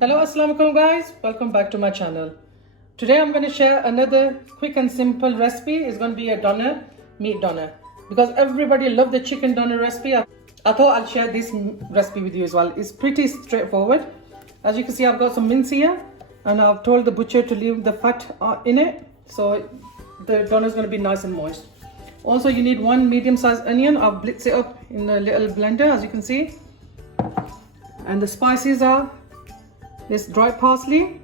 Hello, assalamu alaikum guys, welcome back to my channel. Today I'm going to share another quick and simple recipe. It's going to be a doner, meat doner. Because everybody loved the chicken doner recipe, I thought I'll share this recipe with you as well. It's pretty straightforward. As you can see, I've got some mince here and I've told the butcher to leave the fat in it, so the doner is going to be nice and moist. Also, you need one medium-sized onion. I've blitzed it up in a little blender, as you can see. And the spices are, there's dry parsley,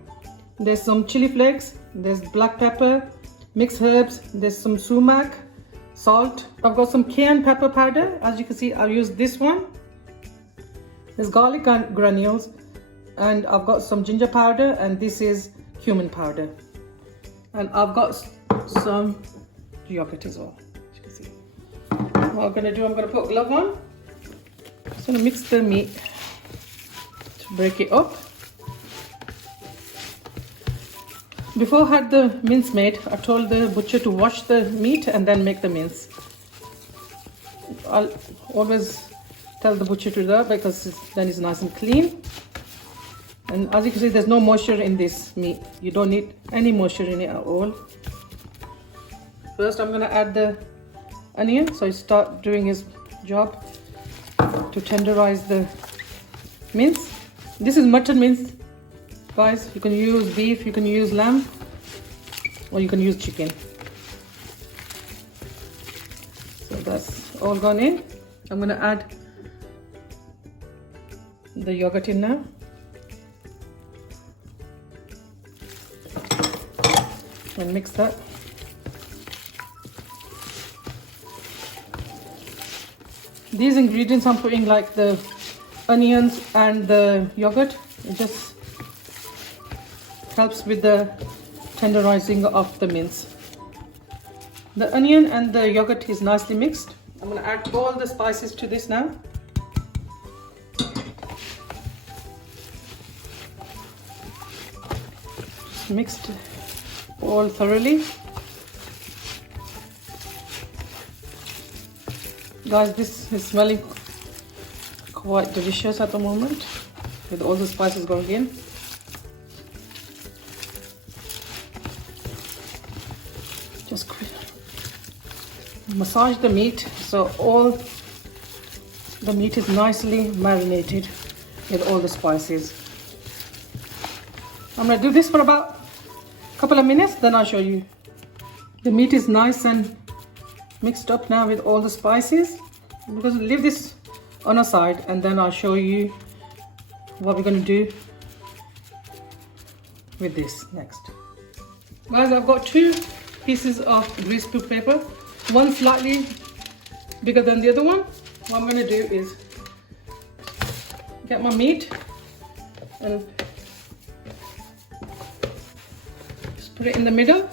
there's some chili flakes, there's black pepper, mixed herbs, there's some sumac, salt. I've got some cayenne pepper powder. As you can see, I've used this one. There's garlic granules, and I've got some ginger powder, and this is cumin powder. And I've got some yogurt as well, as you can see. What I'm gonna do, I'm gonna put a glove on. Just gonna mix the meat to break it up. Before I had the mince made, I told the butcher to wash the meat and then make the mince. I'll always tell the butcher to do that because then it's nice and clean. And as you can see, there's no moisture in this meat. You don't need any moisture in it at all. First, I'm going to add the onion, so I start doing his job to tenderize the mince. This is mutton mince. Guys, you can use beef, you can use lamb, or you can use chicken. So that's all gone in. I'm going to add the yogurt in now. And mix that. These ingredients I'm putting, like the onions and the yogurt, it just helps with the tenderizing of the mince. The onion and the yogurt is nicely mixed. I'm going to add all the spices to this now. Just mixed all thoroughly. Guys, this is smelling quite delicious at the moment with all the spices going in. Just massage the meat so all the meat is nicely marinated with all the spices. I'm going to do this for about a couple of minutes, then I'll show you. The meat is nice and mixed up now with all the spices. I'm going to leave this on a side and then I'll show you what we're going to do with this next. Guys, I've got two pieces of greaseproof paper, one slightly bigger than the other one. What I'm going to do is get my meat and just put it in the middle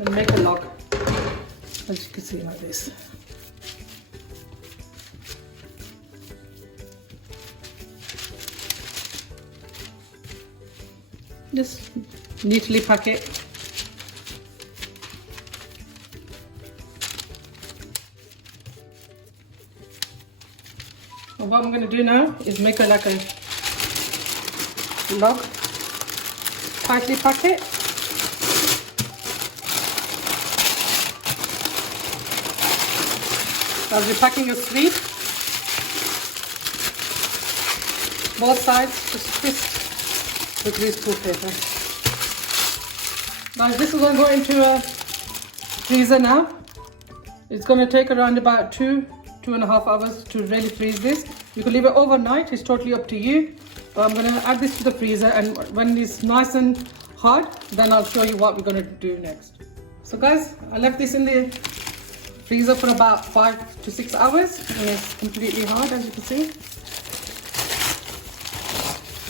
and make a log, as you can see, like this. Just neatly pack it. What I'm going to do now is make a like a log, tightly pack it. I'll be packing a sweet. Both sides, just twist the greaseproof paper. Guys, this is going to go into a freezer now. It's going to take around about 2.5 hours to really freeze this. You can leave it overnight, it's totally up to you. But I'm going to add this to the freezer, and when it's nice and hard, then I'll show you what we're going to do next. So guys, I left this in the freezer for about 5 to 6 hours, and it's completely hard, as you can see.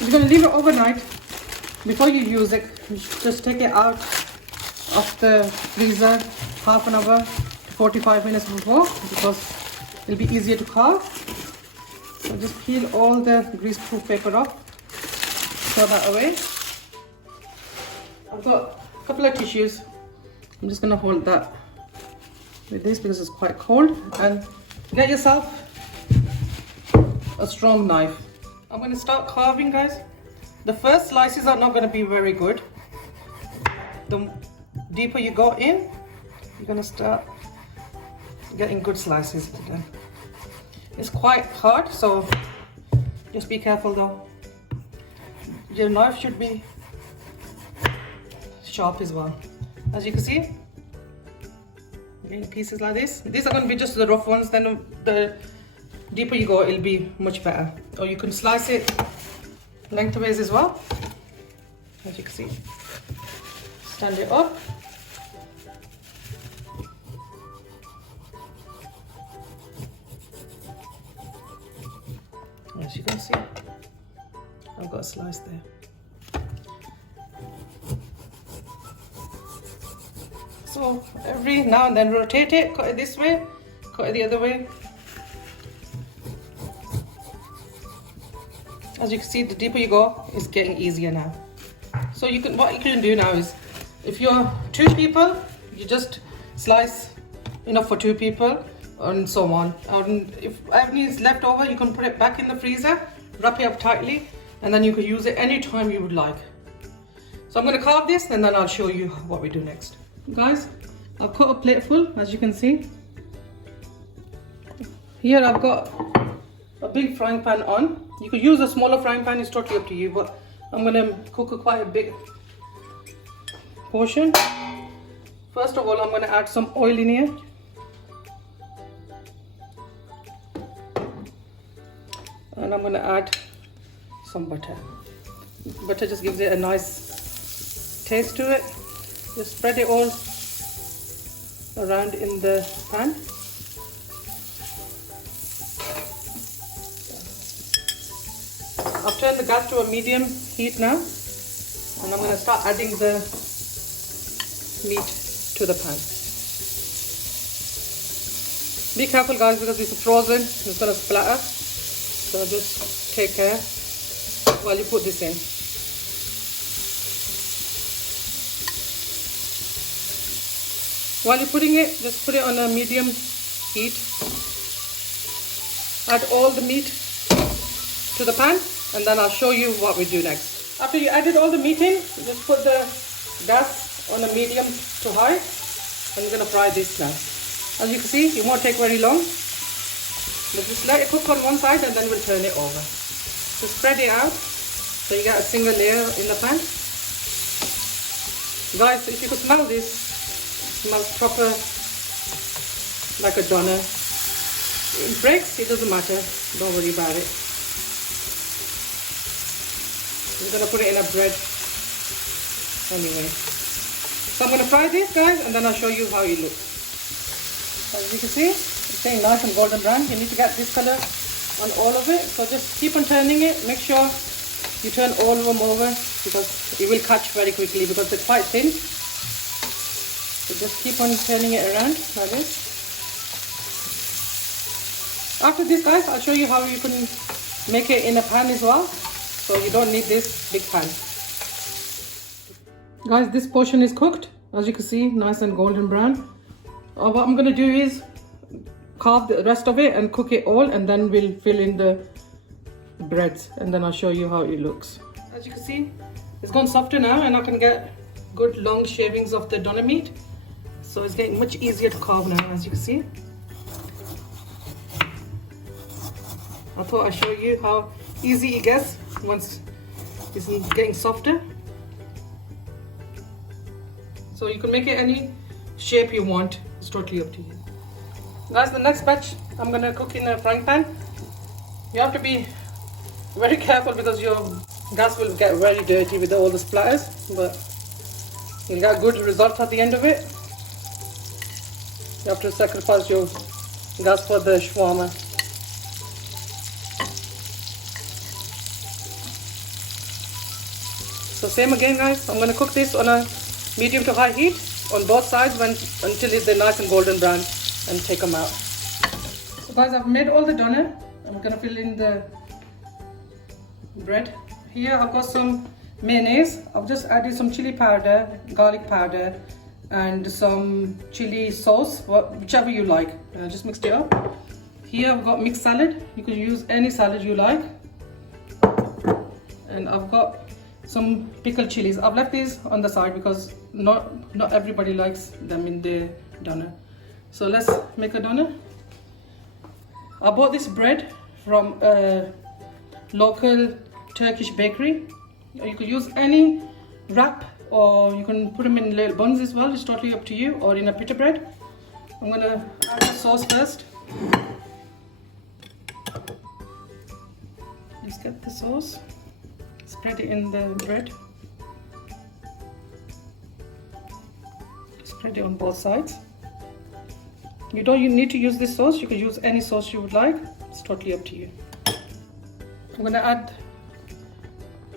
You're going to leave it overnight. Before you use it, just take it out of the freezer half an hour to 45 minutes before, because it'll be easier to carve. So just peel all the greaseproof paper off, throw that away. I've got a couple of tissues. I'm just going to hold that with this because it's quite cold, and get yourself a strong knife. I'm going to start carving, guys. The first slices are not going to be very good. The deeper you go in, you're going to start getting good slices today. It's quite hard, so just be careful though. Your knife should be sharp as well. As you can see, getting pieces like this. These are going to be just the rough ones, then the deeper you go, it'll be much better. Or you can slice it lengthways as well. As you can see, stand it up. As you can see, I've got a slice there. So every now and then rotate it, cut it this way, cut it the other way. As you can see, the deeper you go, it's getting easier now. So what you can do now is, if you're 2 people, you just slice enough for 2 people, and so on. And if any is left over, you can put it back in the freezer, wrap it up tightly, and then you can use it anytime you would like. So I'm going to carve this, and then I'll show you what we do next. Guys, I've cut a plate full, as you can see. Here I've got a big frying pan on. You could use a smaller frying pan, it's totally up to you, but I'm going to cook quite a big portion. First of all, I'm going to add some oil in here. And I'm going to add some butter. Butter just gives it a nice taste to it. Just spread it all around in the pan. I've turned the gas to a medium heat now, and I'm going to start adding the meat to the pan. Be careful guys, because it's frozen, it's going to splatter. So just take care while you put this in. While you're putting it, just put it on a medium heat. Add all the meat to the pan, and then I'll show you what we do next. After you added all the meat in, just put the gas on a medium to high, and you're going to fry this now. As you can see, it won't take very long. But just let it cook on one side, and then we'll turn it over. Just spread it out so you get a single layer in the pan. Guys, if you could smell this, it smells proper like a doner. It breaks, it doesn't matter, don't worry about it. We're going to put it in a bread anyway. So I'm going to fry this guys, and then I'll show you how it looks. As you can see, it's getting nice and golden brown. You need to get this color on all of it. So just keep on turning it. Make sure you turn all of them over, because it will catch very quickly because they're quite thin. So just keep on turning it around like this. After this guys, I'll show you how you can make it in a pan as well. So you don't need this big pan. Guys, this portion is cooked. As you can see, nice and golden brown. What I'm going to do is carve the rest of it and cook it all, and then we'll fill in the breads, and then I'll show you how it looks. As you can see, it's gone softer now, and I can get good long shavings of the doner meat. So it's getting much easier to carve now, as you can see. I thought I'd show you how easy it gets once it's getting softer. So you can make it any shape you want. It's totally up to you. Guys, the next batch I'm gonna cook in a frying pan. You have to be very careful because your gas will get very dirty with all the splatters, but you'll get a good result at the end of it. You have to sacrifice your gas for the shawarma. So same again guys, I'm gonna cook this on a medium to high heat on both sides until they're nice and golden brown, and take them out. So guys, I've made all the doner. I'm gonna fill in the bread. Here I've got some mayonnaise. I've just added some chili powder, garlic powder, and some chili sauce, whichever you like. Just mixed it up. Here I've got mixed salad. You can use any salad you like. And I've got some pickled chilies. I've left these on the side because not everybody likes them in their doner. So let's make a doner. I bought this bread from a local Turkish bakery. You could use any wrap, or you can put them in little buns as well. It's totally up to you, or in a pita bread. I'm gonna add the sauce first. Just get the sauce, spread it in the bread, spread it on both sides. You don't need to use this sauce, you can use any sauce you would like, it's totally up to you. I'm gonna add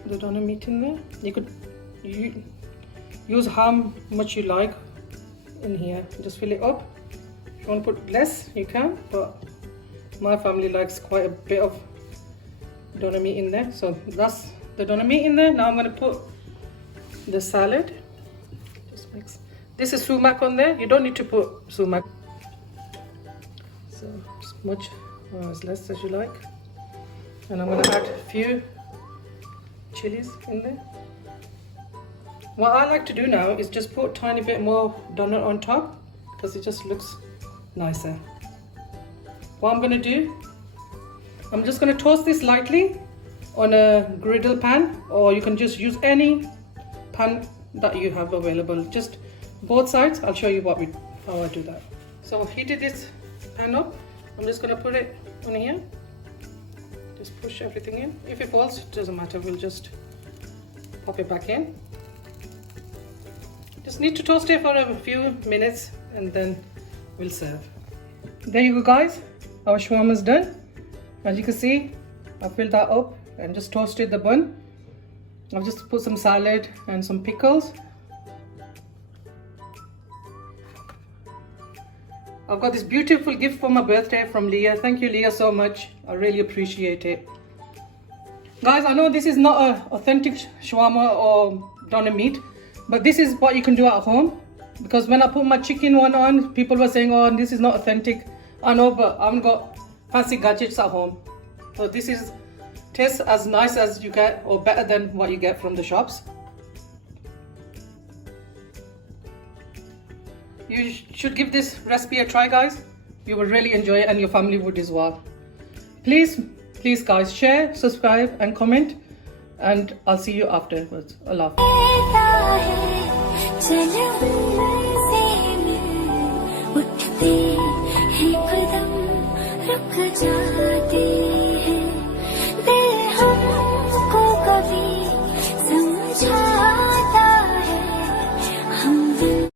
the doner meat in there. You could use how much you like in here, just fill it up. If you want to put less, you can, but my family likes quite a bit of doner meat in there, so that's the doner meat in there. Now I'm going to put the salad. Just mix. This is sumac on there. You don't need to put sumac, so as much or as less as you like. And I'm going to add a few chilies in there. What I like to do now is just put a tiny bit more doner on top because it just looks nicer. What I'm going to do, I'm just going to toast this lightly on a griddle pan, or you can just use any pan that you have available. Just both sides. I'll show you how I do that. So I've heated this pan up. I'm just going to put it on here. Just push everything in. If it falls, it doesn't matter. We'll just pop it back in. Just need to toast it for a few minutes and then we'll serve. There you go, guys. Our shawarma is done. As you can see, I filled that up and just toasted the bun. I've just put some salad and some pickles. I've got this beautiful gift for my birthday from Leah. Thank you, Leah, so much. I really appreciate it. Guys, I know this is not an authentic shawarma or doner meat, but this is what you can do at home. Because when I put my chicken one on, people were saying, oh, this is not authentic. I know, but I haven't got fancy gadgets at home. So this tastes as nice as you get, or better than what you get from the shops. You should give this recipe a try, guys. You will really enjoy it and your family would as well. Please guys, share, subscribe and comment, and I'll see you afterwards. Allah Hafiz.